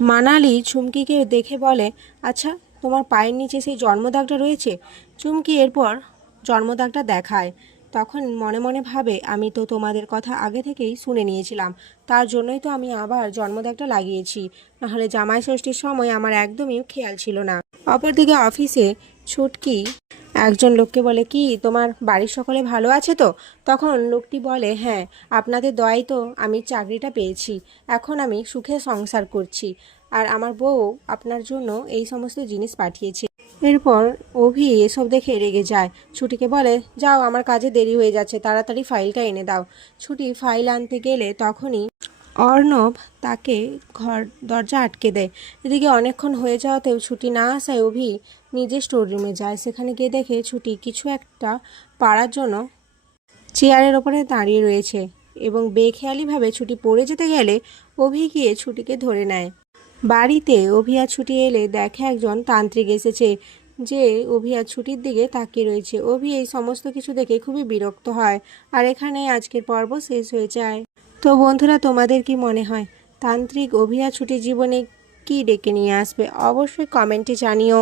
মানালি চুমকিকে দেখে বলে, আচ্ছা তোমার পায়ের নিচে সেই জন্মদাগটা রয়েছে? চুমকি এরপর জন্মদাগটা দেখায়। তখন মনে মনে ভাবে, আমি তো তোমাদের কথা আগে থেকেই শুনে নিয়েছিলাম, তার জন্যই তো আমি আবার জন্মদাগটা লাগিয়েছি, নাহলে জামাই ষষ্ঠীর সময় আমার একদমই খেয়াল ছিল না। অপরদিকে অফিসে ছুটকি একজন লোককে বলে, কি তোমার বাড়ির সকলে ভালো আছে তো? তখন লোকটি বলে, হ্যাঁ, আপনাদের দয়ায় তো আমি চাকরিটা পেয়েছি, এখন আমি সুখে সংসার করছি, আর আমার বউ আপনার জন্য এই সমস্ত জিনিস পাঠিয়েছে। এরপর অভি এসব দেখে রেগে যায়, ছুটিকে বলে, যাও, আমার কাজে দেরি হয়ে যাচ্ছে, তাড়াতাড়ি ফাইলটা এনে দাও। ছুটি ফাইল আনতে গেলে তখনই অর্ণব তাকে ঘর দরজা আটকে দেয়। এদিকে অনেকক্ষণ হয়ে যাওয়াতেও ছুটি না আসায় অভি নিজের স্টোররুমে যায়। সেখানে গিয়ে দেখে ছুটি কিছু একটা পাড়ার জন্য চেয়ারের ওপরে দাঁড়িয়ে রয়েছে এবং বেখেয়ালিভাবে ছুটি পড়ে যেতে গেলে অভি গিয়ে ছুটিকে ধরে নেয়। বাড়িতে অভি আর ছুটি এলে দেখে একজন তান্ত্রিক এসেছে, যে অভি আর ছুটির দিকে তাকিয়ে রয়েছে। অভি এই সমস্ত কিছু দেখে খুবই বিরক্ত হয়। আর এখানে আজকের পর্ব শেষ হয়ে যায়। তো বন্ধুরা, তোমাদের কি মনে হয় তান্ত্রিক অভি আর ছুটির জীবনে কি ডেকে নিয়ে আসবে? অবশ্যই কমেন্টে জানিও।